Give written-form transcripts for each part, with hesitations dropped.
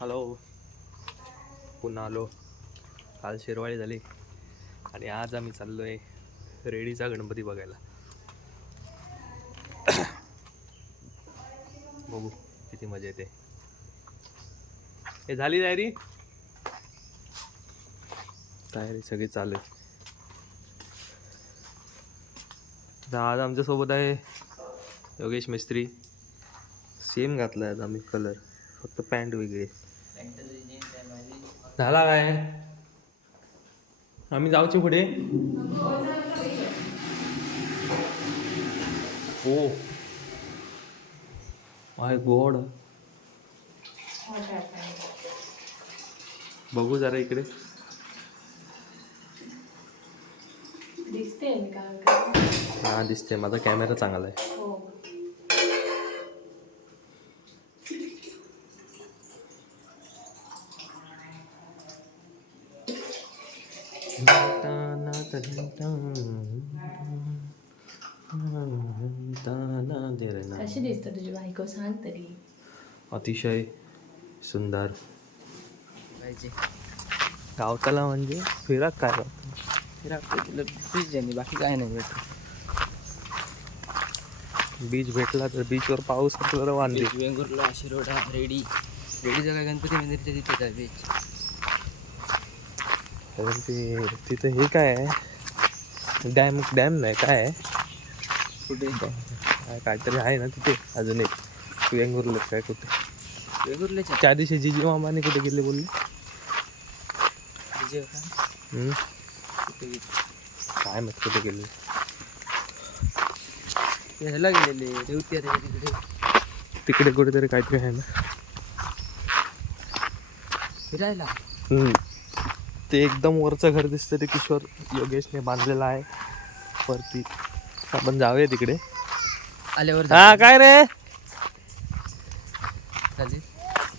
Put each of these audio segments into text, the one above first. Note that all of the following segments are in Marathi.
हॅलो, पुन्हा आलो. काल शेरवाळी झाली आणि आज आम्ही चाललोय रेडीचा गणपती बघायला. बघू किती मजा येते. हे झाली तयारी सगळी चालू आहे. आज आमच्या सोबत आहे योगेश मिस्त्री. सेम घातलाय आज आम्ही कलर, फक्त पॅन्ट वेगळी. झाला काय आम्ही जाऊचे पुढे. हो माय गॉड, बघू जरा इकडे. दिसते हा दिसते, माझा कॅमेरा चांगला आहे. कशी दिसते तुझी बायको, सांग तरी. अतिशय सुंदर. गावताला म्हणजे फिरक काय बीच आहे, बाकी काय नाही भेटत. बीच भेटला तर बीचवर पाऊस असला वांदे. वेंगुर्ला, शिरोडा, रेडी जगा गणपती मंदिरच्या तिथेच आहे बीच. ते तिथं हे काय आहे, डॅम नाही काय आहे, कुठे काहीतरी आहे ना तिथे अजून एक वेंगुर्ला काय कुठे. वेंगुर्ल्याच्या त्या दिवशी जिजी मामाने कुठे गेले बोलले. काय मग कुठे गेले, ह्याला गेलेले रेवती तिकडे कुठेतरी काहीतरी आहे ना फिरायला. ते एकदम वरचं घर दिसतं, ते किशोर योगेशने बांधलेलं आहे वरती. आपण जाऊया तिकडे आल्यावर. हा काय रे, चालेल.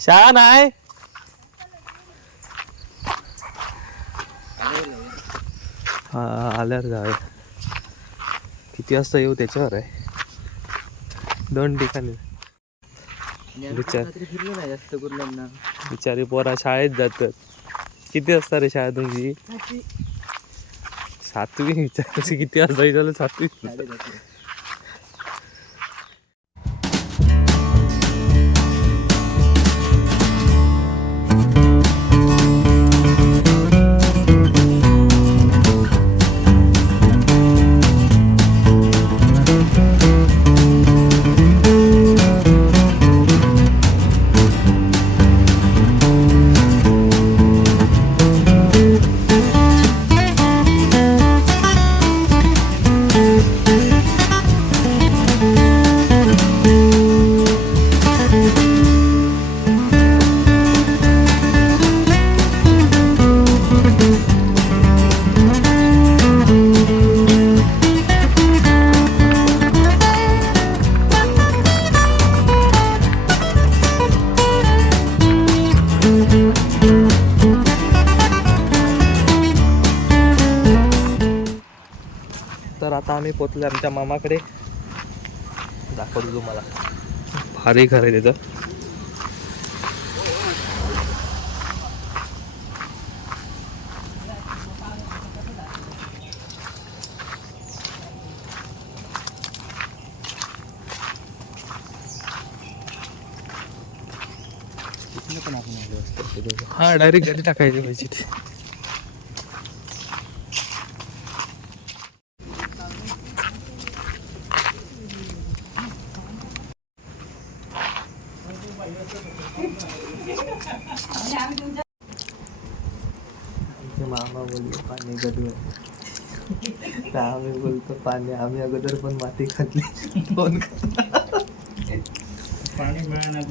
शाळा नाही. हा आल्यावर जाऊया. किती वाजता येऊ त्याच्यावर आहे. 2 ठिकाणी फिरलो नाही जास्त करून. बिचारी पोरा शाळेत जातात. किती वाजता रे शाळा तुमची? 7वी. विचार किती वाजता झालं? 7वी. तर आता आम्ही पोचलो आमच्या मामाकडे. दाखवतो तुम्हाला, भारी घर आहे तिथं. पण आपण हा डायरेक्ट गाडी टाकायची पाहिजे. मामा बोलले पाणी गडू आहे, तर आम्ही बोलतो पाणी. आम्ही अगोदर पण माती खाल्ली. पाणी मिळणार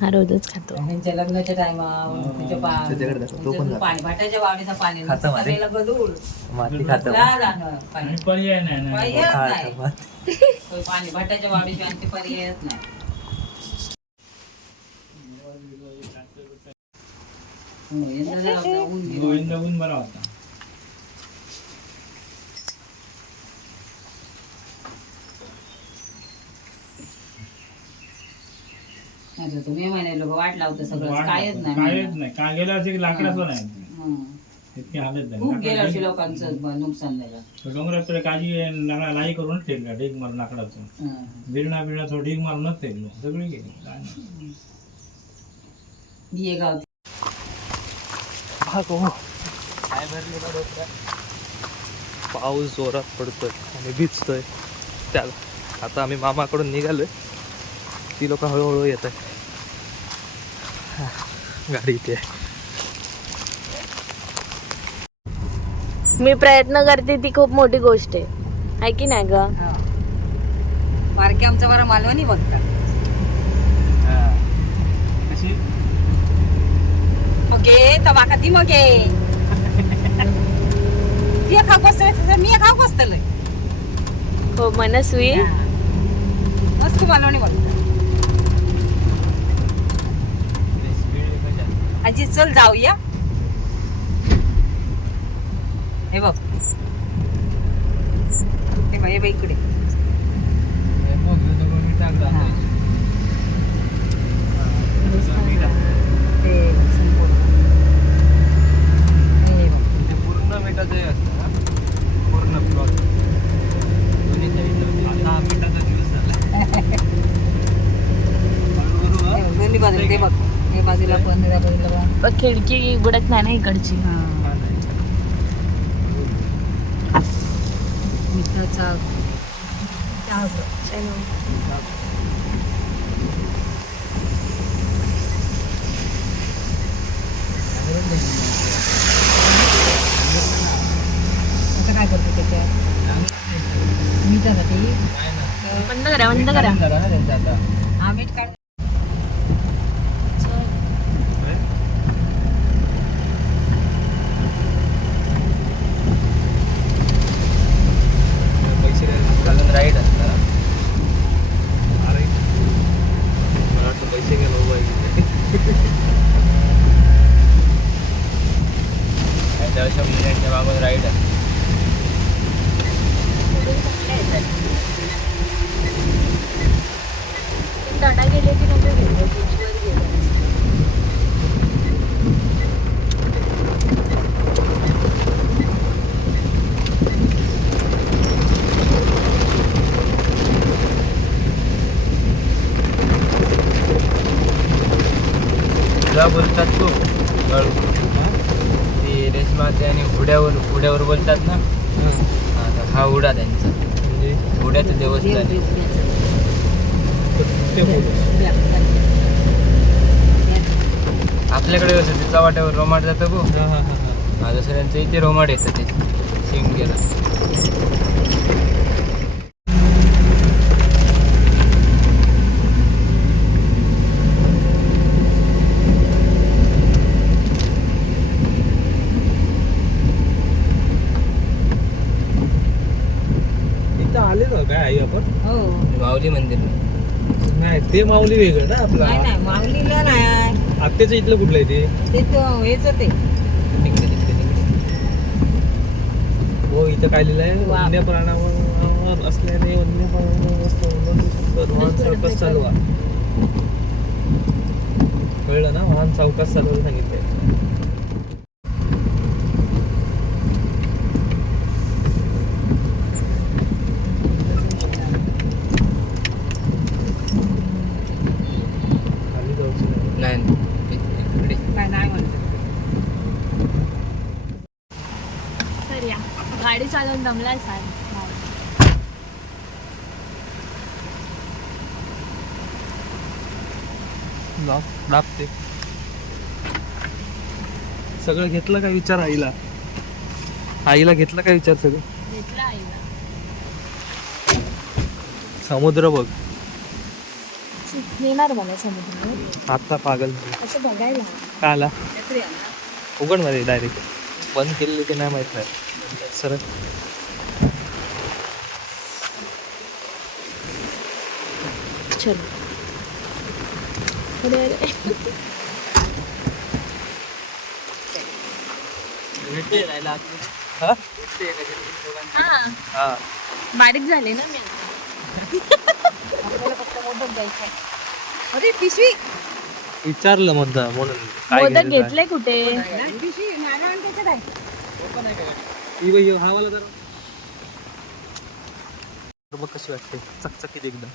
हा रोजच खातो. त्यांच्या लग्नाच्या टायमावर तो पण पाणी भाटाच्या वाडीचं पाणी खाता माती. माती खाता पर्याय नाही ना. पाणी भाटाच्या वाडीशिवाय ते पर्यायच नाही. ऊन बरा होता. नाही तर तुम्ही महिने लोक वाट लावतं सगळं वाट कायच लागतं. नाही कायच नाही का गेलं असे लाकडाचं नाही हं. इतकी हालत खूप नाही गेलं अशी लोकांचं नुकसान झालं डोंगरात काळजी लाई करूनच ठेवला ढीग मारून लाकडाचं हं. बिरणा तो ढीग मारूनच ठेवलो सगळी गेली काय नाही. ये गाव काय भरले बा डोक्यात? पाऊस जोरात पडतोय आणि भिजतोय त्याला. आता आम्ही मामाकडून निघालोय, ती लोक हळूहळू येत आहे. गाडी इथे आहे. मी प्रयत्न करते ती खूप मोठी गोष्ट आहे की नाही ग? बारके आमचं बरं मालवणी बघतात कशी ओके तवा खाती मग ती खाऊ बसतोय मी खाऊ बसतलोय हो मनस्वी. मस्त मालवणी बघतात. आजी चल जाऊया. हे बघ हे बघ इकडे ते संपूर्ण हे बघ पूर्ण मिठाचं असतं ना, पूर्ण प्लॉट दोन्ही साईडला. आता हा मिठाचा दिवस झाला. हे बघ, दोन्ही बाजूला ते बघ हे बाजूला पण त्या बाजूला पण. पण खिडकी उघडत नाही ना इकडची. मिठाचा आता काय करतो त्याच्यात मिठासाठी बंद करा बंद करा. हा मीठ काढ. घालून राईट असतं. अरे मला वाटतं पैसे गेलो त्याच्या 100 मिनिटच्या मागून राईट असतं. टाटा गेले की नंतर गेलो बीचवर गेलो. तुला बोलतात तू गळू ते रेशमाचे आणि घोड्यावर बोलतात ना. आता हा उडा त्यांचा म्हणजे घोड्याचं देवस्थान आहे. ते आपल्याकडे कसं ते चव्हाट्यावर रोमाट जातं गो. जसं त्यांचं इथे रोमाट येतं ते शिमग्याला. इथं आले ना काय आई आपण? हो माऊली मंदिर. नाही ते माऊली वेगळं ना आपला. नाही नाही माऊलीला नाही आत्याचं इथलं कुठलं आहे ते? ते तो हेच ते तिकडे तिकडे तिकडे. हो इथं काय लिहिलं आहे? वा. वन्य प्राण्यावर असल्याने वन्य प्राण्यावर वाहन सावकाश चालवा. कळलं ना, वाहन सावकाश चालवायला सांगितलंय. खाली जाऊचं नाही. नाही तिकडे काय नाही म्हणतो. सर या गाडी चालवून दमलाय सार. दाबते सगळं घेतलं काय विचार आईला. आईला घेतलं काय विचार सगळं. घेतला आईला. समुद्र बघ नेणार मला समुद्र आता पागल असं बघायला. का आला काहीतरी आहे ना. उघड मध्ये डायरेक्ट बंद केलेली की नाही माहित नाही सर. चलो अरे अरे भेटते राहायला हा हा हा बारीक झाले ना मी आता. आपल्याला फक्त मोदक द्यायचं अरे पिशवी विचारलं म्हणून काय मोदक घ्यायचं घेतले कुठे? पिशवी नारळ त्याच्यात आहे. हा वाला जरा. बघ कशी वाटते चकचकीत एकदम.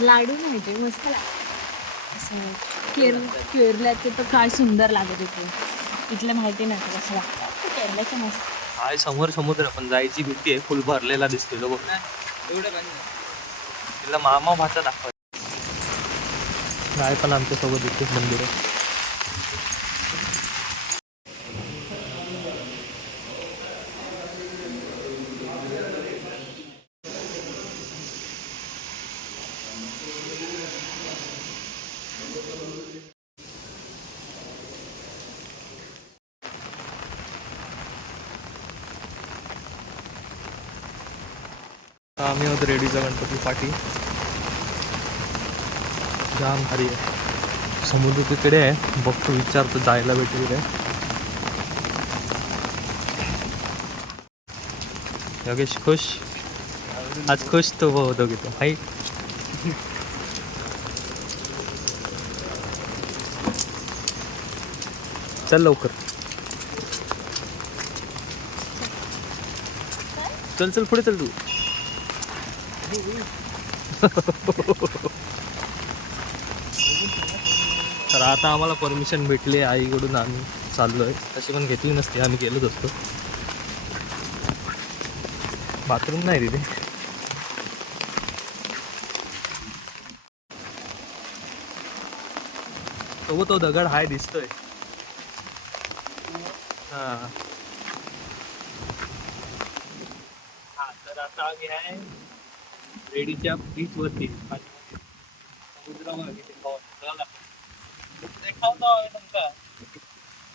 लाडू नाही ते मस्त लागते. असं केरल्याचे तर काय सुंदर लागत होते. इथलं माहिती नाही कसं लागतं केरल्याचं मस्त. हाय समोर समुद्र पण जायची भीती आहे. फुल भरलेला दिसतोय तो बघ. तिला मामा भाचा दाखवाय गाय पण आमच्या सोबत इथे मंदिर आहे. आम्ही होतो रेडीचा गणपती पाठी. जाम भारी आहे. समुद्र तिकडे आहे. बघतो विचारतो जायला भेटेल काय. योगेश खुश आज खुश तो होतो की तो हाय. चल लवकर चल चल पुढे चल तू. तर आता आम्हाला परमिशन भेटली आईकडून. आम्ही चाललोय. तशी पण घेतली नसती आम्ही गेलोच असतो. बाथरूम नाही तिथे. तो दगड हाय दिसतोय. हा तर आता आम्ही आहे रेडीच्या बीच वरती.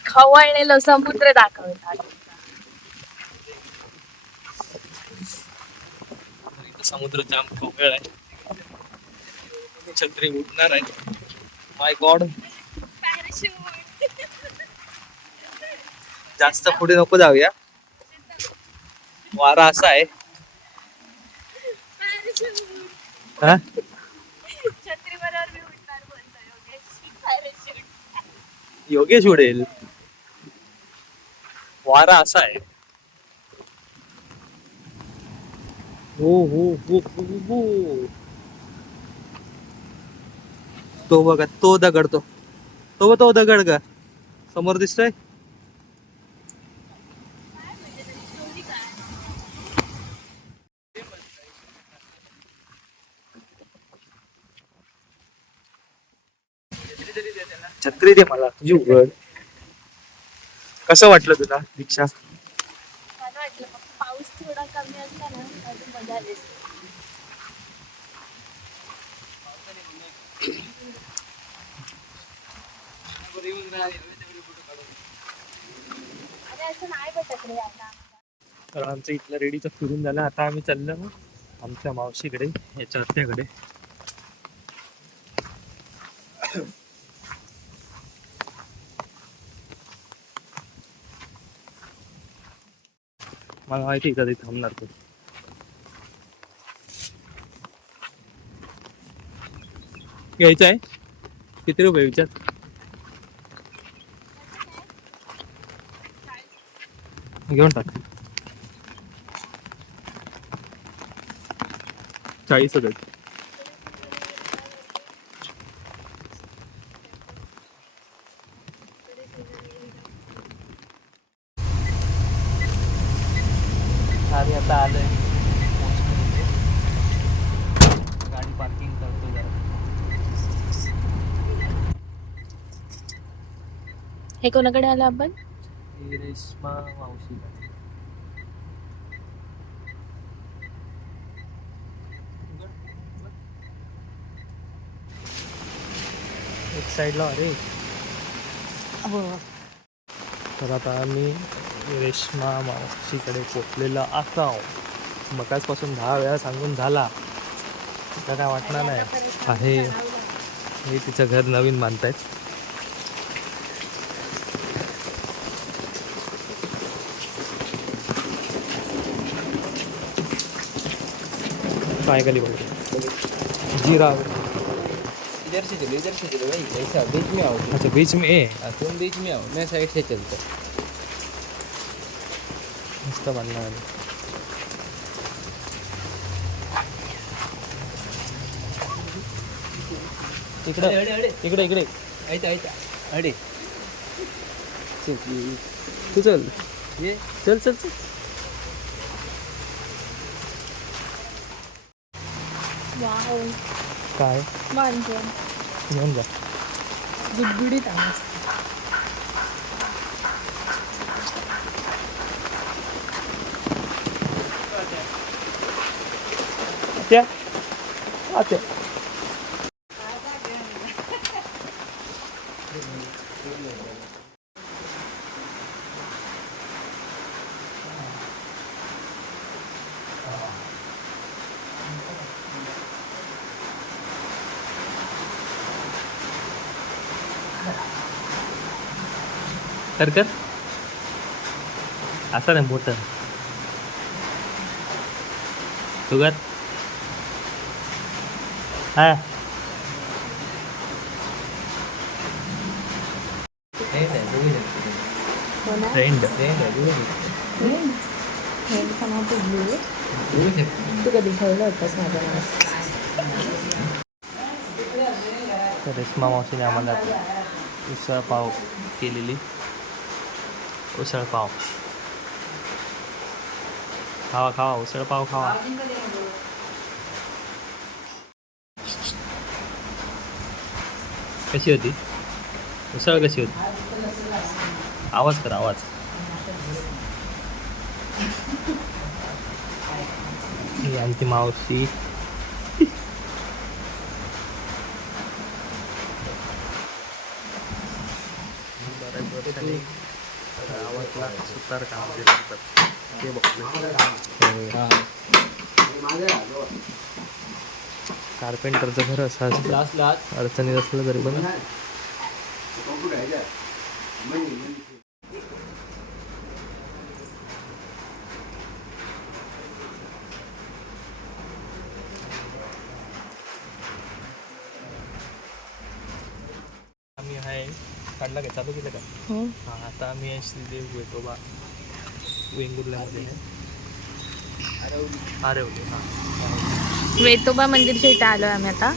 खवळलेलं समुद्र दाखवतात. समुद्र जाम खवळ आहे. छत्री उडणार आहे. माय गॉड जास्त पुढे नको जाऊया. वारा असा आहे. हा? योगेश उडेल. वारा असा आहे. हो हो हो हो हो. तो बघा तो दगड तो दगड का समोर दिसतोय. छत्री दे मला तुझी उघड. कसं वाटलं तुला दीक्षा? छान वाटलं. पाऊस थोडा कमी असला ना अजून मजा आली असती. अरे असं नाही भेटत रे आता. तर आमचं इथलं रेडीचं फिरून झालं. आता आम्ही चाललो आमच्या मावशीकडे याच्या आत्याकडे. मला माहिती कधी थांबणार तो. घ्यायचं आहे किती रुपये विचार. घेऊन टाक. 40 हजार. आम्ही आता आलोय. गाडी पार्किंग करतो जरा. हे कोणाकडे आलं आपण? रेश्मा मावशी. एक साईडला अरे. हो. तर आता आम्ही रेश्मा मावशीकडे पोचलेला असाव. मगाचपासून 10 वेळा सांगून झाला. तिला काय वाटणार नाही आहे. हे तिचं घर नवीन बांधतायत. काय खाली बघ जीरा इधर से चलो भाई, ऐसा बीच में आओ। अच्छा बीच में ए हाँ, तुम बीच में आओ, मैं साइड से चलता हूँ। मस्त बांधला आहे. इकडे इकडे इकडे ऐसा ऐसा अरे तू चल ये चल चल चल. वाव काय मांजर घेऊन जा. गुडगुडीत आवाज. त्या आत्या कर कर असं नाही मोठं तू कर हा फ्रेंड है, बघू शकतो. हो ना फ्रेंड फ्रेंड आहे, बघू शकतो. हेचा नाव पुढली बघू शकतो. तू कधी ठेवलं होतंस माझ्या नाव. तर रेश्मा मावशीने आम्हाला उसळ पाव केलेली उसळ पाव खावा खावा उसळ पाव खावा. कशी होती उसळ कशी होती आवाज कर आवाज. ही आमची मावशी गावातला सुतार काम जे करतात ते बघतोय. कार्पेंटरचं घर असं असतं लास्ट अडचणीत असलं तरी पण आम्ही आहे काढला काय चालू केलं का. हां आता आम्ही आहे श्रीदेव वेतोबा वेंगुर्ल्यामध्ये आहे. आरवली हां वेतोबा मंदिरच्या इथे आलोय आम्ही आता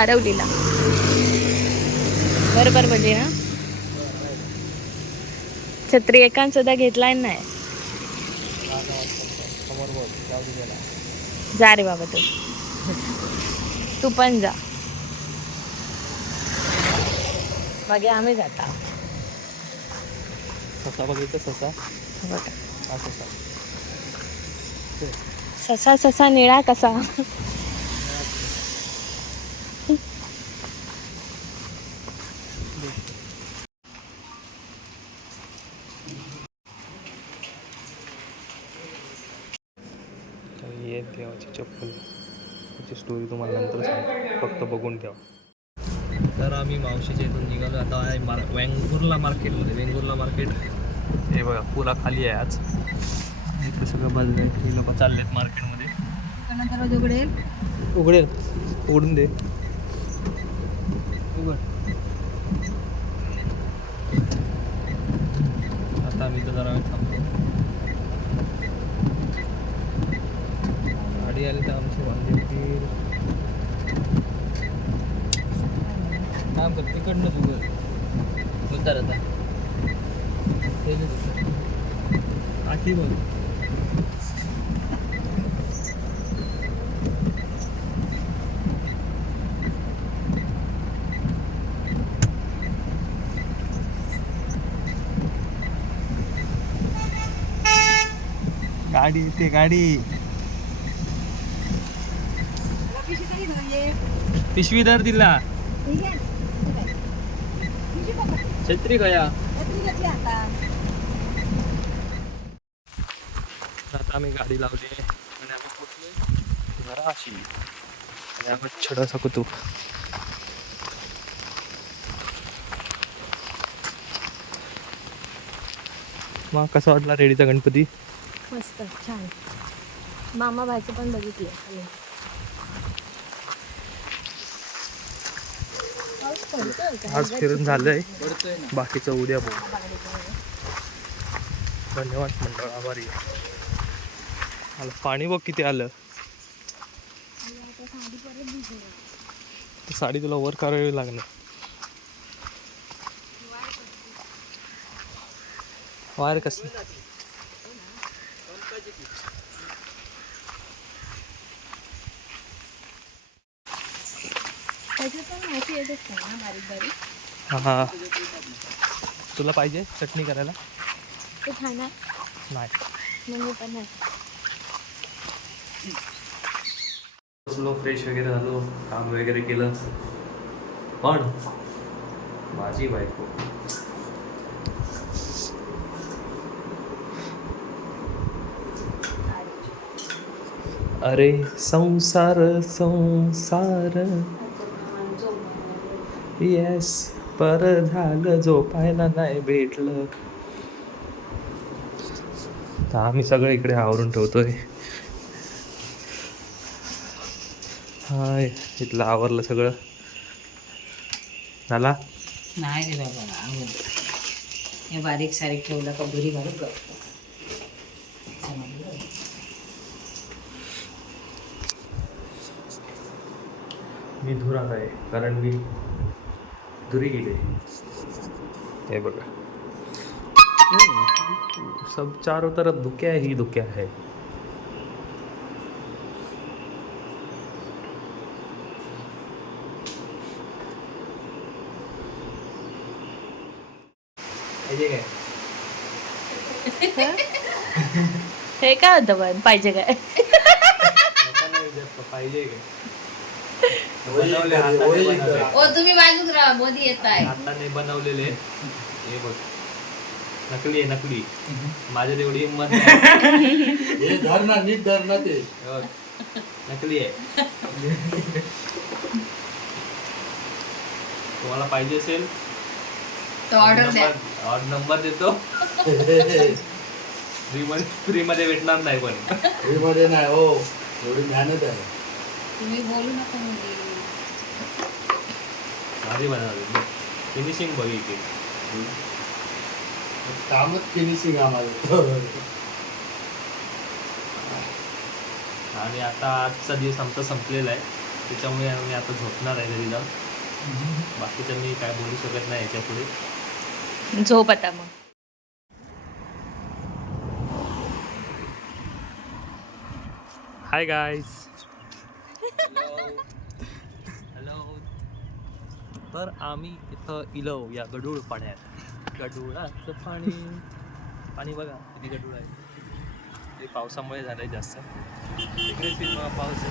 आरवलीला. बरोबर म्हणजे ना छत्री एकान सुद्धा घेतलाय नाही. समोर बोल जाऊ दे गेला. जा रे बाबा तू पण जा. मागे आम्ही जाता ससा बघायचा ससा बघा हा ससा ससा ससा निळा कसा. ये देवाची चप्पल त्याची स्टोरी तुम्हाला नंतर सांगतो फक्त बघून ठेवा. तर आम्ही मावशीच्या इथून निघालो आता आहे वेंगुर्ला मार्केटमध्ये. वेंगुर्ला मार्केट हे बघा पुरा खाली आहे आज. इथं सगळं बदल हे लोक चाललेत मार्केटमध्ये. दरवाजा उघडेल. उघडेल उघडून दे उघड. आता आम्ही तर जरा वेळ थांबतो. गाडी आली तर आमची वांदे होतील. काम कर तिकडनं उघड उतर आता. आठी बघ. गाडी येते गाडी. पिशवी दर दिला छत्री खया. आता आम्ही गाडी लावली आणि आम्ही पोचलोय घराशी आणि आपण छडा सकतो. मग कसा वाटला रेडीचा गणपती. मस्त छान. मामा भाईचं पण बघितलं आज फिरून झालंय, बाकीचं उद्या बघू. धन्यवाद मंडळ, आभारी आहे. आलं पाणी बघ किती आलं. साडी तुला वर करावी लागणार. वायर कसली हा, तुला पाहिजे चटणी करायला? ते खाणार नाही. मग पण नाही. बसलो, फ्रेश वगैरे झालो, काम वगैरे केलं, पण माझी बायको अरे संसार संसार येस, पर झालं झोपायला नाही भेटलं. तर आम्ही सगळं इकडे आवरून ठेवतोय. हाय, इथलं आवरलं सगळं. झाला? नाही रे बाबा, आवडत हे बारीक सारीक ठेवलं का बुरी घालून करतो. मी धुरात आहे कारण मी धुरी गेले. हे बघा, सब चारों तरफ धुक्या ही धुक्या है. हे काय होतं पण पाहिजे काय? पाहिजे काय? ओ तुम्ही बाजूक राहा, मोदी येत आहे. हाताने बनवलेले. हे बघ, नकली आहे, नकली. माझ्यात एवढी हिंमत नाही. हे धर ना, नीट धर ना ते. हे बघ, नकली आहे. तुम्हाला पाहिजे असेल तो ऑर्डर द्या. नंबर देतो. फ्री मध्ये भेटणार नाही, पण हे मध्ये नाही हो, एवढी मेहनत आहे. तुम्ही बोलू नका मुली. भारी बनवली. फिनिशिंग बघितली. कामच फिनिशिंग आम्हाला. आणि आता आजचा दिवस आमचा संपलेला आहे, त्याच्यामुळे आम्ही आता झोपणार आहे घरी जाऊन. बाकीचं मी काय बोलू शकत नाही याच्या पुढे. झोप आता मग. Hi guys. हॅलो. तर आम्ही इथं इलो या गडूळ पाण्यात. गडुळाचं पाणी, पाणी बघा किती गडूळ आहे. ते पावसामुळे झालंय जास्त. तिकडे पाऊस